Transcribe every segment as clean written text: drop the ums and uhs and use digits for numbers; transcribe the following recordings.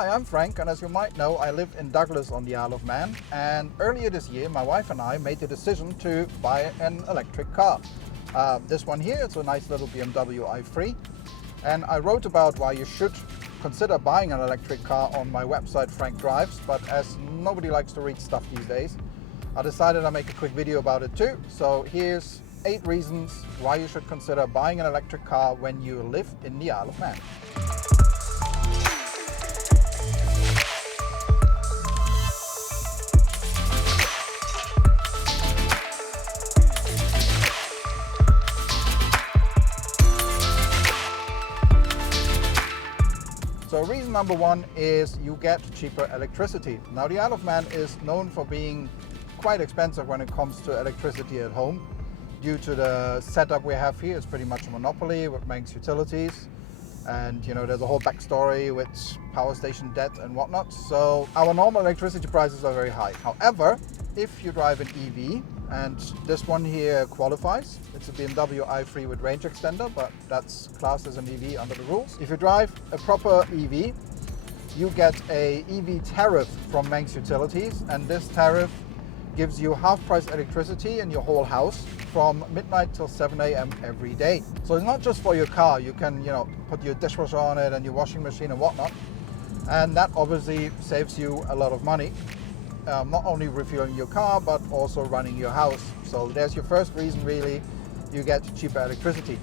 Hi, I'm Frank, and as you might know, I live in Douglas on the Isle of Man, and earlier this year my wife and I made the decision to buy an electric car. This one here, it's a nice little BMW i3, and I wrote about why you should consider buying an electric car on my website Frank Drives, but as nobody likes to read stuff these days, I decided I'd make a quick video about it too. So here's 8 reasons why you should consider buying an electric car when you live in the Isle of Man. So reason number 1 is you get cheaper electricity. Now the Isle of Man is known for being quite expensive when it comes to electricity at home. Due to the setup we have here, it's pretty much a monopoly with Manx Utilities. And you know, there's a whole backstory with power station debt and whatnot. So our normal electricity prices are very high. However, if you drive an EV, and this one here qualifies, it's a BMW i3 with range extender, but that's classed as an EV under the rules. If you drive a proper EV, you get a EV tariff from Manx Utilities, and this tariff gives you half price electricity in your whole house from midnight till 7 a.m. every day. So it's not just for your car. You can, you know, put your dishwasher on it and your washing machine and whatnot, and that obviously saves you a lot of money. Not only refueling your car, but also running your house. So there's your first reason, really, you get cheaper electricity.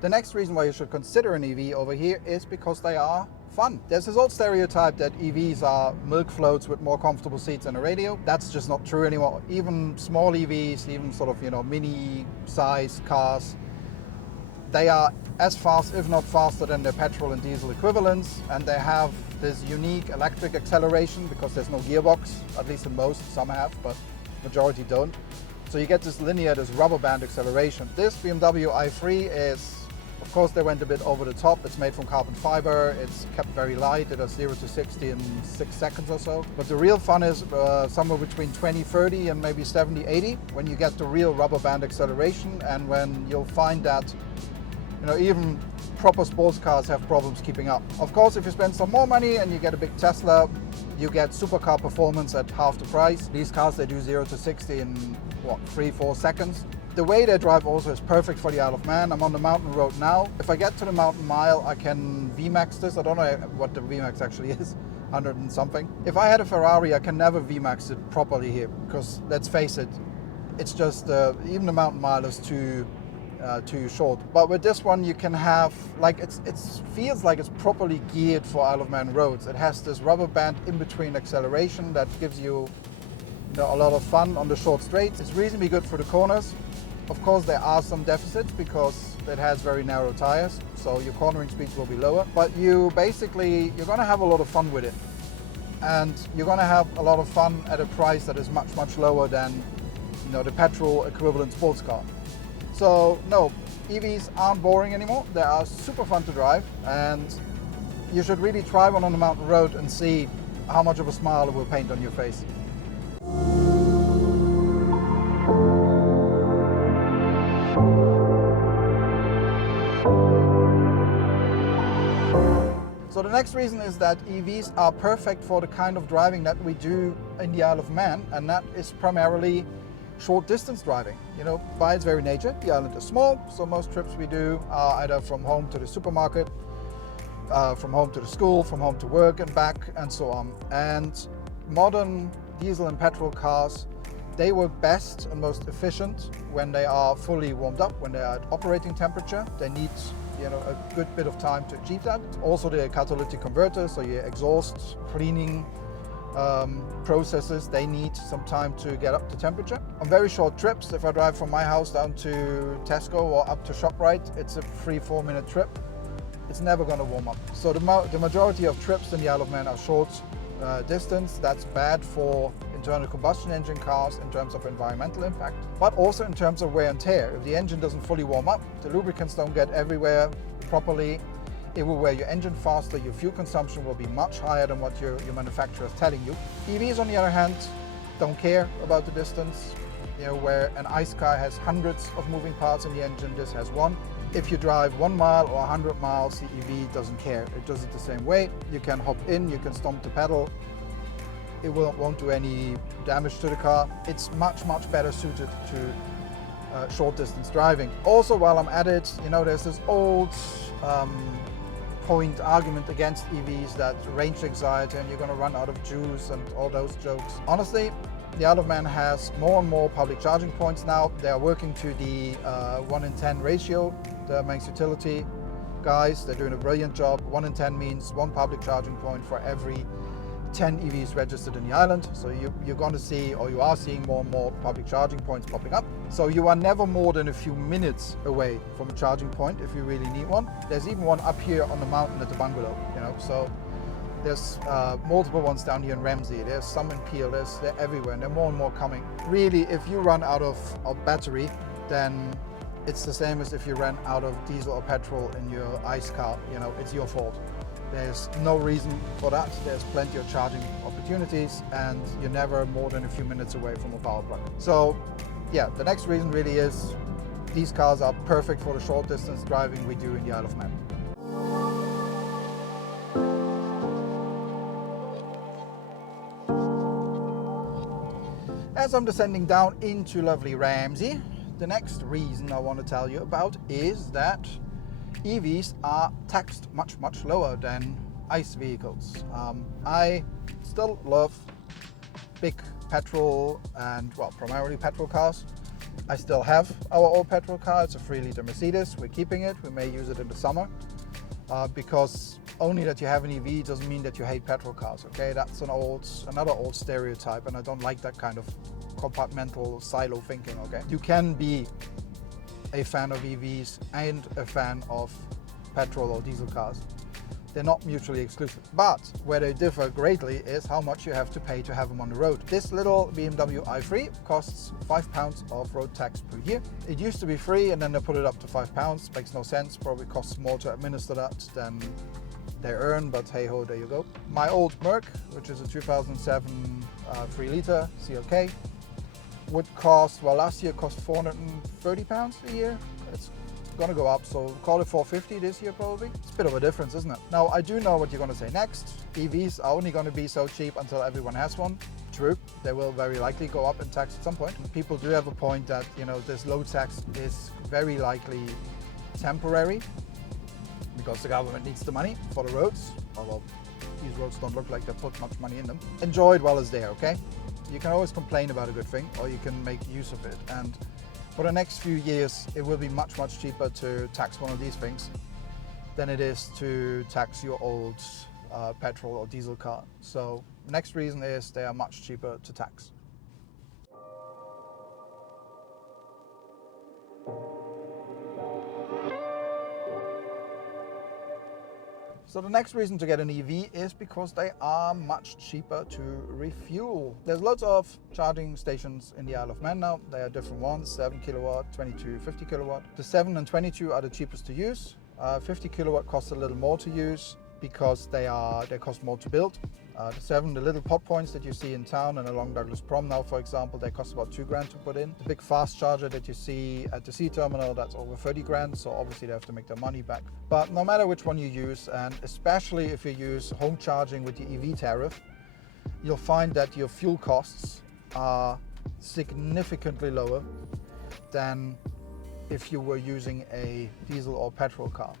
The next reason why you should consider an EV over here is because they are fun. There's this old stereotype that EVs are milk floats with more comfortable seats and a radio. That's just not true anymore. Even small EVs, even sort of, you know, mini size cars, they are as fast, if not faster, than their petrol and diesel equivalents, and they have this unique electric acceleration because there's no gearbox, at least in most. Some have, but majority don't. So you get this linear, this rubber band acceleration. This BMW i3 is, of course, they went a bit over the top. It's made from carbon fiber. It's kept very light. It does 0 to 60 in 6 seconds or so. But the real fun is somewhere between 20, 30 and maybe 70, 80 when you get the real rubber band acceleration, and when you'll find that, you know, even proper sports cars have problems keeping up. Of course, if you spend some more money and you get a big Tesla, you get supercar performance at half the price. These cars, they do 0 to 60 in, what, 3-4 seconds. The way they drive also is perfect for the Isle of Man. I'm on the mountain road now. If I get to the mountain mile, I can VMAX this. I don't know what the VMAX actually is, 100 and something. If I had a Ferrari, I can never VMAX it properly here, because let's face it, it's just, even the mountain mile is too short. But with this one, you can have, like, it feels like it's properly geared for Isle of Man roads. It has this rubber band in between acceleration that gives you, a lot of fun on the short straights. It's reasonably good for the corners. Of course, there are some deficits because it has very narrow tires, so your cornering speeds will be lower. But you're going to have a lot of fun with it, and you're going to have a lot of fun at a price that is much, much lower than, the petrol equivalent sports car. So no, EVs aren't boring anymore. They are super fun to drive, and you should really try one on the mountain road and see how much of a smile it will paint on your face. So the next reason is that EVs are perfect for the kind of driving that we do in the Isle of Man, and that is primarily short distance driving. By its very nature, the island is small, so most trips we do are either from home to the supermarket, from home to the school, from home to work and back, and so on. And modern diesel and petrol cars, they work best and most efficient when they are fully warmed up, when they are at operating temperature. They need a good bit of time to achieve that. Also the catalytic converter, so your exhaust cleaning processes, they need some time to get up to temperature. On very short trips, if I drive from my house down to Tesco or up to ShopRite, it's a 3-4 minute trip. It's never going to warm up. So the majority of trips in the Isle of Man are short distance. That's bad for internal combustion engine cars in terms of environmental impact, but also in terms of wear and tear. If the engine doesn't fully warm up, the lubricants don't get everywhere properly, it will wear your engine faster, your fuel consumption will be much higher than what your manufacturer is telling you. EVs, on the other hand, don't care about the distance. You know, where an ICE car has hundreds of moving parts in the engine, this has one. If you drive 1 mile or 100 miles, the EV doesn't care. It does it the same way. You can hop in, you can stomp the pedal. It won't do any damage to the car. It's much, much better suited to short distance driving. Also, while I'm at it, you know, there's this old point argument against EVs that range anxiety and you're going to run out of juice and all those jokes. Honestly, the Isle of Man has more and more public charging points now. They are working to the 1 in 10 ratio. The Manx Utility guys, they're doing a brilliant job. 1 in 10 means 1 public charging point for every 10 EVs registered in the island. So you're going to see, or you are seeing, more and more public charging points popping up. So you are never more than a few minutes away from a charging point if you really need one. There's even one up here on the mountain at the bungalow, you know. So there's multiple ones down here in Ramsey. There's some in Peel. They're everywhere, and there are more and more coming. Really, if you run out of battery, then it's the same as if you ran out of diesel or petrol in your ICE car. You know, it's your fault. There's no reason for that. There's plenty of charging opportunities and you're never more than a few minutes away from a power plug. So yeah, the next reason really is these cars are perfect for the short distance driving we do in the Isle of Man. As I'm descending down into lovely Ramsey, the next reason I want to tell you about is that EVs are taxed much, much lower than ICE vehicles. I still love big petrol and, well, primarily petrol cars. I still have our old petrol car. It's a 3-liter Mercedes. We're keeping it. We may use it in the summer because only that you have an EV doesn't mean that you hate petrol cars, okay? That's another old stereotype, and I don't like that kind of compartmental silo thinking, okay? You can be a fan of EVs and a fan of petrol or diesel cars. They're not mutually exclusive, but where they differ greatly is how much you have to pay to have them on the road. This little BMW i3 costs £5 of road tax per year. It used to be free and then they put it up to £5. Makes no sense, probably costs more to administer that than they earn, but hey ho, there you go. My old Merc, which is a 2007 3-liter CLK, would cost, well, last year cost £430 a year. It's gonna go up, so call it $450 this year probably. It's a bit of a difference, isn't it? Now, I do know what you're gonna say next. EVs are only gonna be so cheap until everyone has one. True, they will very likely go up in tax at some point. People do have a point that, you know, this low tax is very likely temporary because the government needs the money for the roads. Although these roads don't look like they put much money in them. Enjoy it while it's there, okay? You can always complain about a good thing, or you can make use of it. And for the next few years, it will be much, much cheaper to tax one of these things than it is to tax your old petrol or diesel car. So the next reason is they are much cheaper to tax. So the next reason to get an EV is because they are much cheaper to refuel. There's lots of charging stations in the Isle of Man now. They are different ones, 7 kilowatt, 22, 50 kilowatt. The 7 and 22 are the cheapest to use. 50 kilowatt costs a little more to use because they cost more to build. The 7, the little pot points that you see in town and along Douglas Prom now, for example, they cost about £2,000 to put in. The big fast charger that you see at the sea terminal, that's over £30,000, so obviously they have to make their money back. But no matter which one you use, and especially if you use home charging with the EV tariff, you'll find that your fuel costs are significantly lower than if you were using a diesel or petrol car.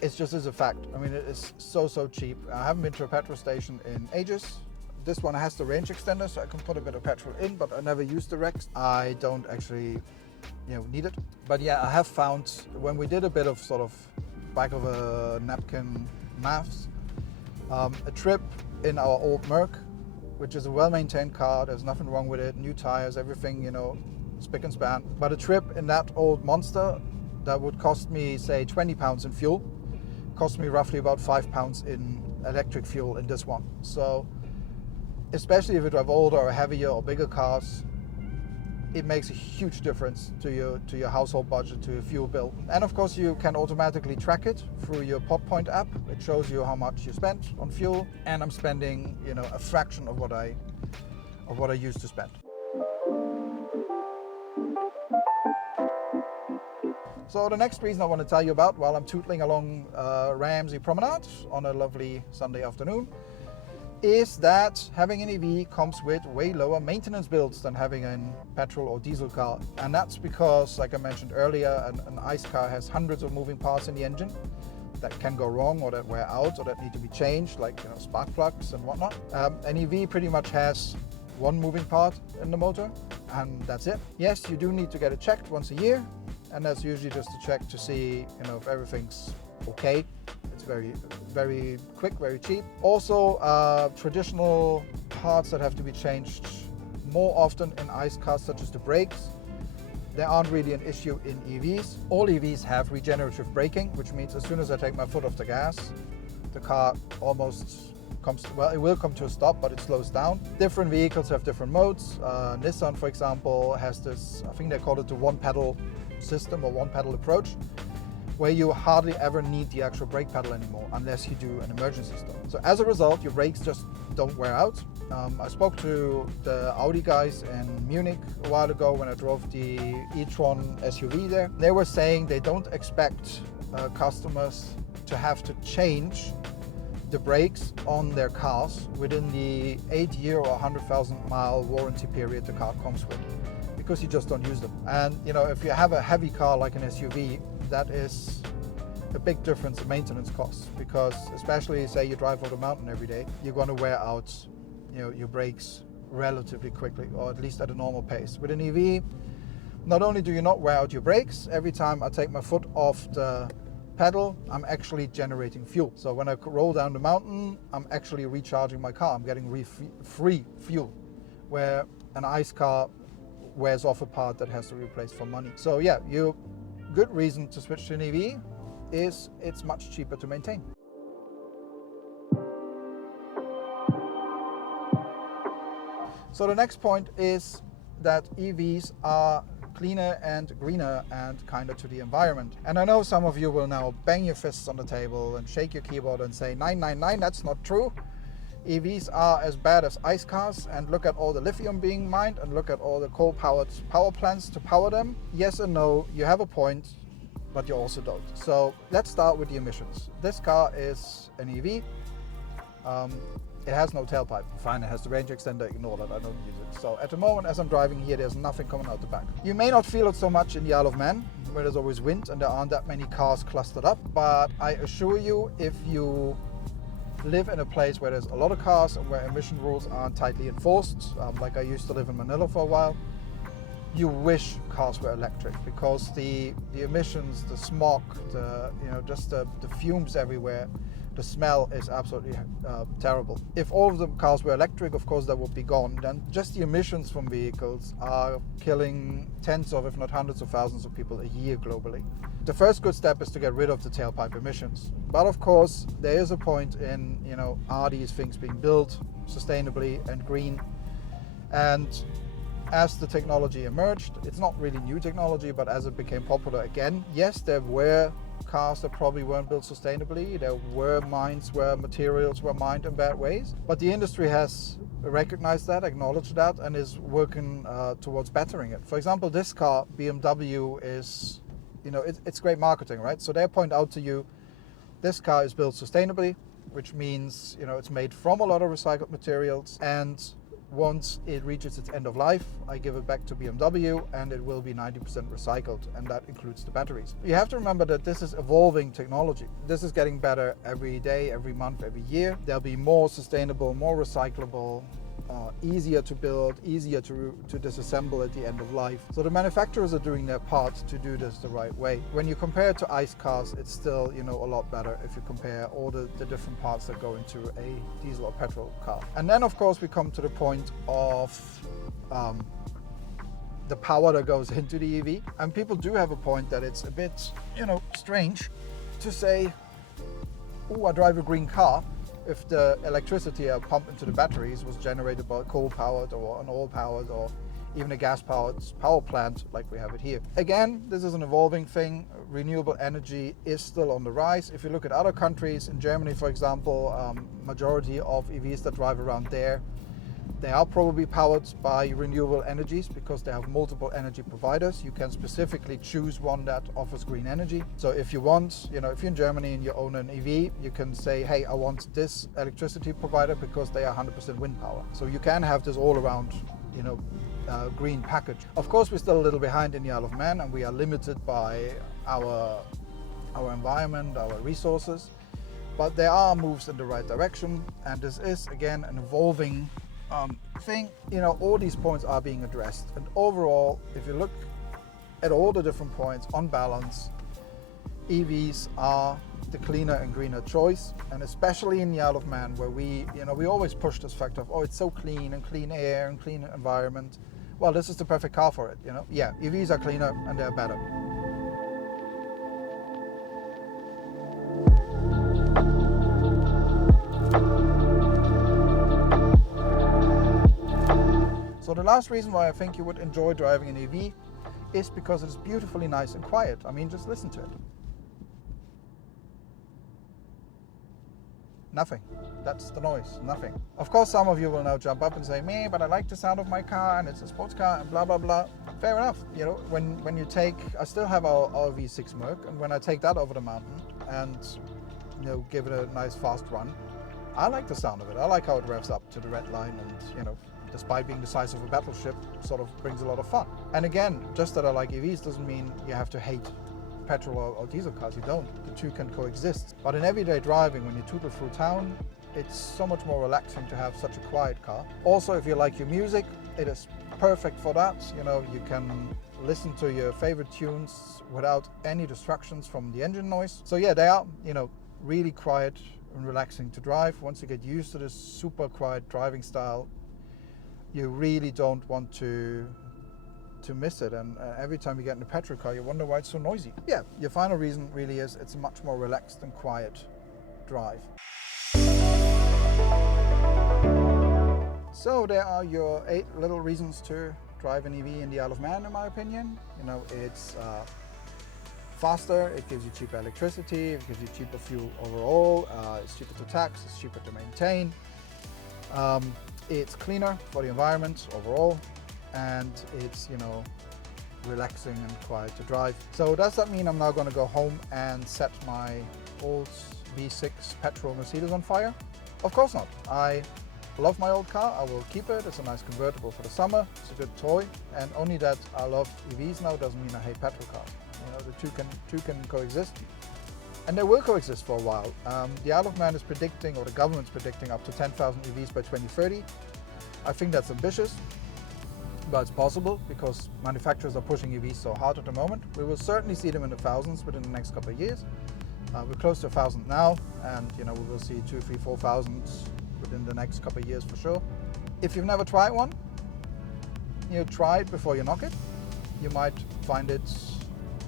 It's just as a fact. I mean, it is so cheap. I haven't been to a petrol station in ages. This one has the range extender, so I can put a bit of petrol in, but I never use the Rex. I don't actually, need it. But yeah, I have found when we did a bit of sort of back of a napkin maths, a trip in our old Merc, which is a well-maintained car. There's nothing wrong with it. New tires, everything, spick and span. But a trip in that old monster that would cost me, say, £20 in fuel, cost me roughly about £5 in electric fuel in this one. So especially if you drive older or heavier or bigger cars, it makes a huge difference to your household budget, to your fuel bill. And of course you can automatically track it through your PodPoint app. It shows you how much you spent on fuel, and I'm spending a fraction of what I used to spend. So the next reason I want to tell you about while I'm tootling along Ramsey Promenade on a lovely Sunday afternoon is that having an EV comes with way lower maintenance bills than having a petrol or diesel car. And that's because, like I mentioned earlier, an ICE car has hundreds of moving parts in the engine that can go wrong or that wear out or that need to be changed, like spark plugs and whatnot. An EV pretty much has one moving part in the motor and that's it. Yes, you do need to get it checked once a year, and that's usually just to check to see if everything's okay. It's very, very quick, very cheap. Also, traditional parts that have to be changed more often in ICE cars, such as the brakes, they aren't really an issue in EVs. All EVs have regenerative braking, which means as soon as I take my foot off the gas, the car almost comes to, well, it will come to a stop, but it slows down. Different vehicles have different modes. Nissan, for example, has this, I think they call it the one pedal system or one pedal approach, where you hardly ever need the actual brake pedal anymore unless you do an emergency stop. So as a result, your brakes just don't wear out. I spoke to the Audi guys in Munich a while ago when I drove the e-tron SUV there. They were saying they don't expect customers to have to change the brakes on their cars within the 8-year or 100,000 mile warranty period the car comes with, because you just don't use them. And if you have a heavy car like an SUV, that is a big difference in maintenance costs, because especially say you drive over the mountain every day, you're going to wear out your brakes relatively quickly, or at least at a normal pace. With an EV, not only do you not wear out your brakes, every time I take my foot off the pedal, I'm actually generating fuel. So when I roll down the mountain, I'm actually recharging my car. I'm getting free fuel, where an ICE car wears off a part that has to be replaced for money. So yeah, good reason to switch to an EV is it's much cheaper to maintain. So the next point is that EVs are cleaner and greener and kinder to the environment. And I know some of you will now bang your fists on the table and shake your keyboard and say, 999, that's not true. EVs are as bad as ICE cars, and look at all the lithium being mined and look at all the coal-powered power plants to power them. Yes and no, you have a point, but you also don't. So let's start with the emissions. This car is an EV. It has no tailpipe. Fine, it has the range extender, ignore that, I don't use it. So at the moment as I'm driving here, there's nothing coming out the back. You may not feel it so much in the Isle of Man, where there's always wind and there aren't that many cars clustered up, but I assure you, if you live in a place where there's a lot of cars and where emission rules aren't tightly enforced, like I used to live in Manila for a while, you wish cars were electric, because the emissions, the smog, just the fumes everywhere, the smell is absolutely terrible. If all of the cars were electric, of course that would be gone. Then just the emissions from vehicles are killing tens of, if not hundreds of thousands of people a year globally. The first good step is to get rid of the tailpipe emissions. But of course, there is a point in, are these things being built sustainably and green? And as the technology emerged, it's not really new technology, but as it became popular again, yes, there were cars that probably weren't built sustainably. There were mines where materials were mined in bad ways. But the industry has recognized that, acknowledged that, and is working towards bettering it. For example, this car, BMW, is, it's great marketing, right? So they point out to you, this car is built sustainably, which means, it's made from a lot of recycled materials, and once it reaches its end of life, I give it back to BMW and it will be 90% recycled, and that includes the batteries. You have to remember that this is evolving technology. This is getting better every day, every month, every year. There'll be more sustainable, more recyclable, easier to build, easier to disassemble at the end of life. So the manufacturers are doing their part to do this the right way. When you compare it to ICE cars, it's still, a lot better if you compare all the different parts that go into a diesel or petrol car. And then of course we come to the point of the power that goes into the EV. And people do have a point that it's a bit, strange to say, oh, I drive a green car, if the electricity I pump into the batteries was generated by coal-powered or an oil-powered or even a gas-powered power plant like we have it here. Again, this is an evolving thing. Renewable energy is still on the rise. If you look at other countries, in Germany, for example, majority of EVs that drive around there, They are probably powered by renewable energies because they have multiple energy providers. You can specifically choose one that offers green energy. So if you want, if you're in Germany and you own an EV, you can say, hey, I want this electricity provider because they are 100% wind power. So you can have this all around, green package. Of course, we're still a little behind in the Isle of Man, and we are limited by our environment, our resources. But there are moves in the right direction, and this is again an evolving thing. All these points are being addressed, and overall, if you look at all the different points, on balance, EVs are the cleaner and greener choice. And especially in the Isle of Man, where we always push this factor of, oh, it's so clean and clean air and clean environment. Well, this is the perfect car for it. Yeah, EVs are cleaner and they're better. So the last reason why I think you would enjoy driving an EV is because it is beautifully nice and quiet. I mean, just listen to it. Nothing. That's the noise. Nothing. Of course, some of you will now jump up and say, "Me, but I like the sound of my car, and it's a sports car, and blah blah blah." Fair enough. When you take, I still have our V6 Merc, and when I take that over the mountain and give it a nice fast run, I like the sound of it. I like how it revs up to the red line, and despite being the size of a battleship, sort of brings a lot of fun. And again, just that I like EVs doesn't mean you have to hate petrol or diesel cars. You don't. The two can coexist. But in everyday driving, when you tootle through town, it's so much more relaxing to have such a quiet car. Also, if you like your music, it is perfect for that. You can listen to your favorite tunes without any distractions from the engine noise. So yeah, they are, really quiet and relaxing to drive. Once you get used to this super quiet driving style, you really don't want to miss it. And every time you get in a petrol car, you wonder why it's so noisy. Yeah, your final reason really is it's a much more relaxed and quiet drive. So there are your 8 little reasons to drive an EV in the Isle of Man, in my opinion. It's faster, it gives you cheaper electricity, it gives you cheaper fuel overall, it's cheaper to tax, it's cheaper to maintain. It's cleaner for the environment overall, and it's relaxing and quiet to drive. So does that mean I'm now going to go home and set my old V6 petrol Mercedes on fire? Of course not. I love my old car. I will keep it. It's a nice convertible for the summer. It's a good toy. And only that I love EVs now doesn't mean I hate petrol cars. The two can coexist. And they will coexist for a while. The Isle of Man is predicting, or the government's predicting, up to 10,000 EVs by 2030. I think that's ambitious, but it's possible because manufacturers are pushing EVs so hard at the moment. We will certainly see them in the thousands within the next couple of years. We're close to 1,000 now, and we will see 2, 3, 4,000 within the next couple of years for sure. If you've never tried one, try it before you knock it. You might find it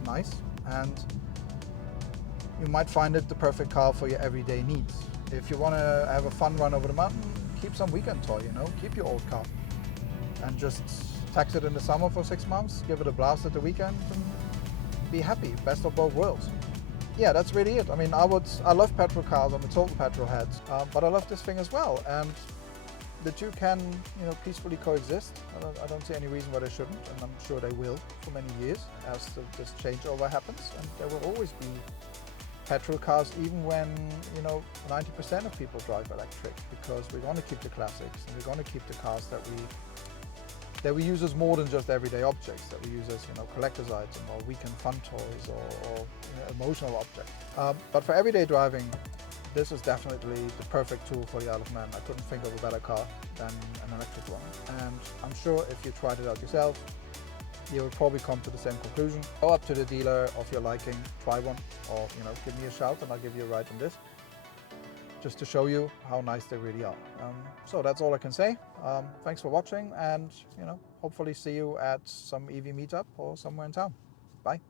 nice, and you might find it the perfect car for your everyday needs. If you want to have a fun run over the mountain, keep some weekend toy, keep your old car and just tax it in the summer for 6 months, give it a blast at the weekend and be happy. Best of both worlds. Yeah, that's really it. I mean, I love petrol cars, I'm a total petrol head, but I love this thing as well, and the two can peacefully coexist. I don't see any reason why they shouldn't, and I'm sure they will for many years as this changeover happens, and there will always be petrol cars even when 90% of people drive electric, because we want to keep the classics and we want to keep the cars that we use as more than just everyday objects, that we use as collector's items or weekend fun toys or emotional objects. But for everyday driving, this is definitely the perfect tool for the Isle of Man. I couldn't think of a better car than an electric one, and I'm sure if you tried it out yourself, you will probably come to the same conclusion. Go up to the dealer of your liking, try one, or give me a shout and I'll give you a ride on this, just to show you how nice they really are. So that's all I can say. Thanks for watching, and hopefully see you at some EV meetup or somewhere in town. Bye.